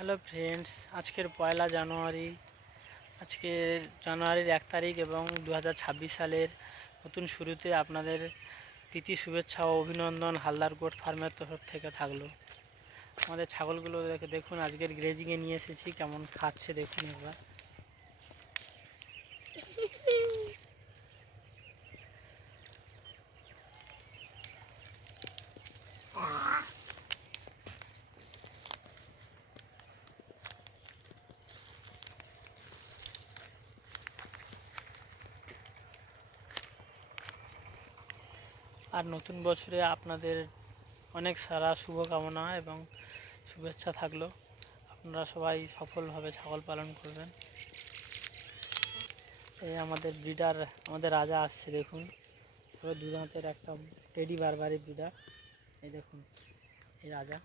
Hello friends, আজকের পয়লা জানুয়ারি। জানুয়ারির 1 তারিখ এবং 2026 সালের নতুন শুরুতে আপনাদের প্রীতি শুভেচ্ছা ও অভিনন্দন হালদার গোট ফার্মের তরফ থেকে থাকলো। আমাদের ছাগলগুলো দেখুন, আজকের গ্রেজিংয়ে নিয়ে এসেছি, কেমন খাচ্ছে দেখুন একবার। আর নতুন বছরে আপনাদের অনেক সারা শুভকামনা এবং শুভেচ্ছা থাকলো। আপনারা সবাই সফলভাবে ছাগল পালন করবেন। এই আমাদের ব্রিডার, আমাদের রাজা আসছে দেখুন, পুরো দু দাঁতের একটা টেডি বারবারি ব্রিডার। এই দেখুন, এই রাজা।